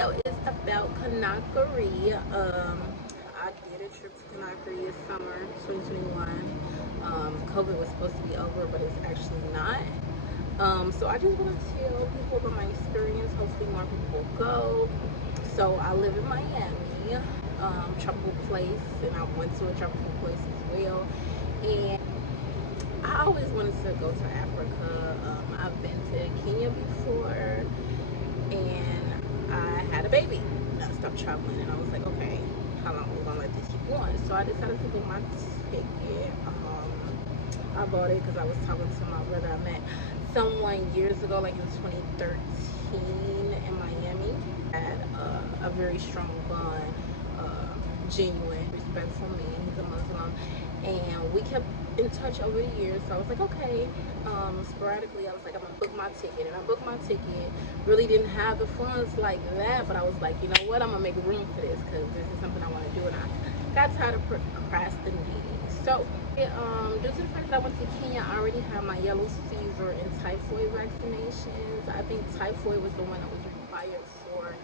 video is about Conakry. I did a trip to Conakry this summer, 2021. COVID was supposed to be over, but it's actually not. So I just want to tell people about my experience. Hopefully more people will go. So I live in Miami, tropical place, and I went to a tropical place as well. And I always wanted to go to Africa. I've been to Kenya before, and I had a baby. I stopped traveling, and I was like, okay, how long are we gonna let this keep going? So I decided to book my ticket. I bought it because I was talking to my brother. I met someone years ago, like in 2013, in Miami. Had a very strong bond, genuine, respectful man. He's a Muslim, and we kept in touch over the years. So I was like, okay. Sporadically, I was like, I'm gonna book my ticket, and I booked my ticket. Really didn't have the funds like that, but I was like, you know what? I'm gonna make room for this because this is something I want to do, and I got tired of procrastinating. So, due to the fact that I went to Kenya, I already had my yellow fever and typhoid vaccinations. I think typhoid was the one that was required for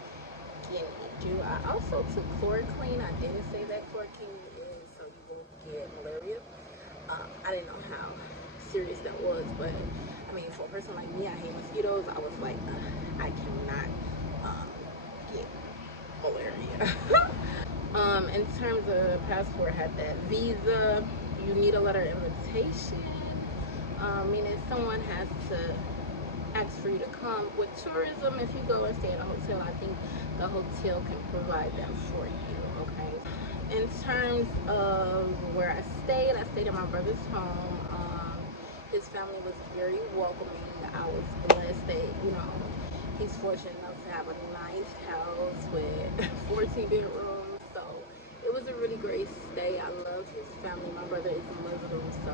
Guinea. I also took chloroquine. I didn't say that chloroquine is so you won't get malaria. I didn't know how serious that was, but I mean, for a person like me, I hate mosquitoes. I was like, I cannot get malaria. In terms of passport, I had that visa. You need a letter of invitation, meaning someone has to ask for you to come. With tourism, if you go and stay in a hotel, I think the hotel can provide that for you. Okay. In terms of where I stayed at my brother's home. His family was very welcoming. I was blessed that, he's fortunate enough to have a nice house with 14 bedrooms. So it was a really great stay. I love his family. My brother is Muslim, so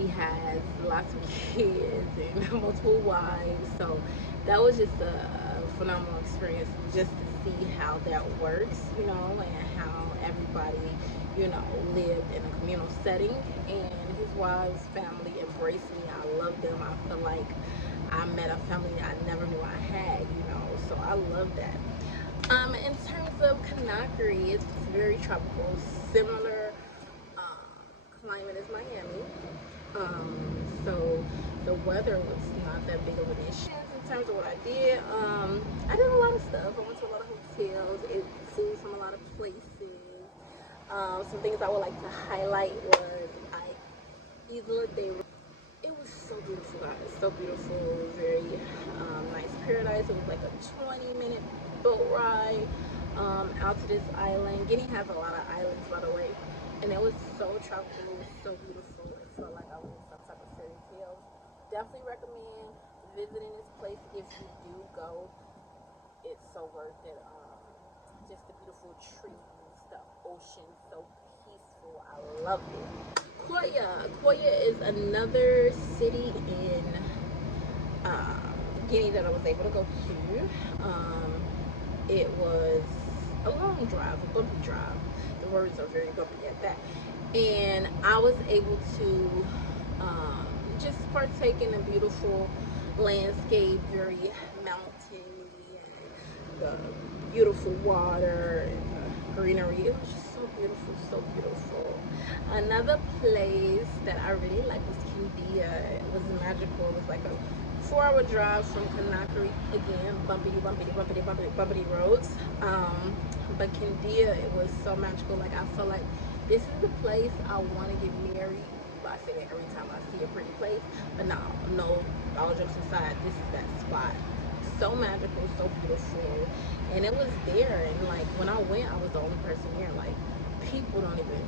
he has lots of kids and multiple wives. So that was just a phenomenal experience just to see how that works, and how everybody, lived in a communal setting. And his wife's family embraced me. I love them. I feel like I met a family I never knew I had, so I love that. In terms of Conakry, it's very tropical, similar climate as Miami. So the weather was not that big of an issue. In terms of what I did a lot of stuff. I went to a lot of hotels, ate food from a lot of places. Some things I would like to highlight was Isla de. It was so beautiful, guys. So beautiful. Very nice paradise. It was like a 20-minute boat ride out to this island. Guinea has a lot of islands, by the way, and it was so tropical. It was so beautiful. It felt like I was in some type of fairy tale. Definitely recommend visiting this place if you do go. It's so worth it. Just the beautiful trees, the ocean, so peaceful. I love it. Koya is another city in Guinea that I was able to go to. It was a long drive, a bumpy drive. The roads are very bumpy at that. And I was able to just partake in a beautiful landscape, very mountainy, and the beautiful water and the greenery. It was just so beautiful, so beautiful. Another place that I really liked was Guniea. It was magical. It was like a 4-hour drive from Conakry. Again, bumpity roads. But Guniea, it was so magical. Like, I felt like this is the place I want to get married. I say that every time I see a pretty place, but no, all jokes aside, this is that spot. So magical, so beautiful, and it was there. And like when I went, I was the only person there. Like, people don't even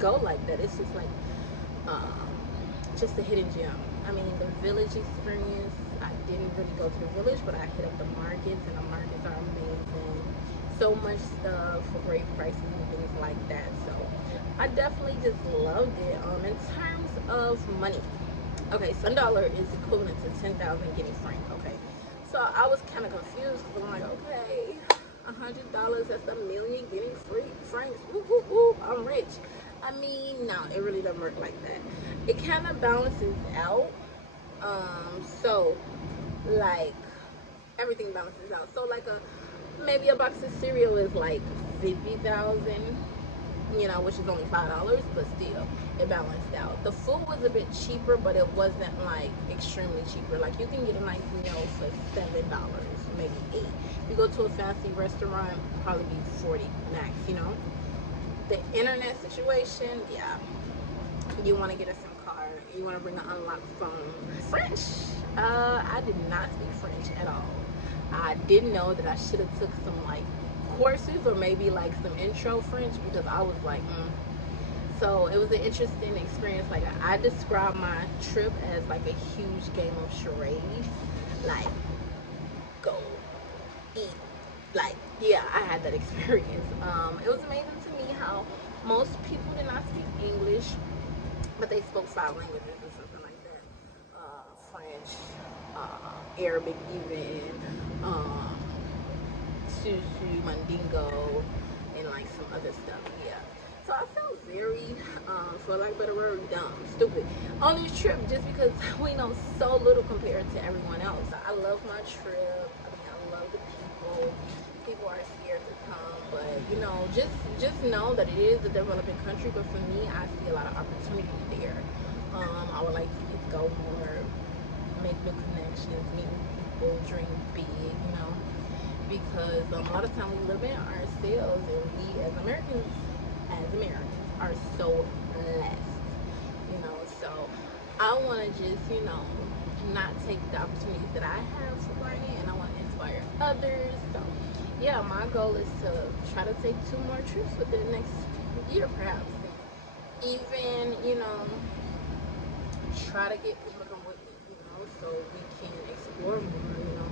go like that. It's just like just a hidden gem. I mean, the village experience, I didn't really go to the village, but I hit up the markets, and the markets are amazing. So much stuff for great prices and things like that. So I definitely just loved it. In terms of money, okay, so $1 is equivalent to 10,000 Guinea franc. Okay, so I was kind of confused because I'm like, okay, $100, that's a million Guinea francs. Woo, woo, woo, I'm rich. I mean, no, it really doesn't work like that. It kind of balances out. So like everything balances out. So like maybe a box of cereal is like 50,000, you know, which is only $5, but still it balanced out. The food was a bit cheaper, but it wasn't like extremely cheaper. Like you can get a nice meal for $7, maybe 8. You go to a fancy restaurant, probably be 40 max, you know. The internet situation, yeah, you want to get a SIM card, you want to bring an unlocked phone. French, I did not speak French at all. I didn't know that I should have took some like courses or maybe like some intro French, because I was like, So it was an interesting experience. Like I described my trip as like a huge game of charades. Like go eat. Like yeah, I had that experience. It was amazing to me how most people did not speak English, but they spoke 5 languages or something like that. French, Arabic even, Susu, Mandingo, and like some other stuff. Yeah. So I felt very, for lack of a better word, dumb, stupid on this trip, just because we know so little compared to everyone else. I love my trip. I mean, I love the people. People are scared to come, but you know, just know that it is a developing country. But for me, I see a lot of opportunity there. I would like to go more, make new connections, meet new people, dream big, you know, because a lot of time we live in ourselves, and we as Americans are so blessed, you know. So I want to just, you know, not take the opportunities that I have for granted, and I want to inspire others. So yeah, my goal is to try to take 2 more trips within the next year, perhaps. Even, you know, try to get people to come with me, you know, so we can explore more, you know.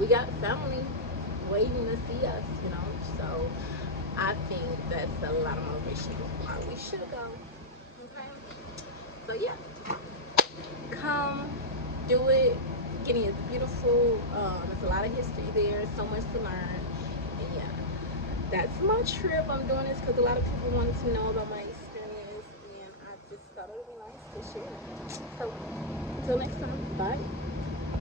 We got family waiting to see us, you know, so I think that's a lot of motivation why we should go. Okay? So yeah, come, do it. Guniea is beautiful. There's a lot of history there, so much to learn. And yeah, that's my trip. I'm doing this because a lot of people wanted to know about my experience, and I just thought it would be nice to share. So until next time, bye.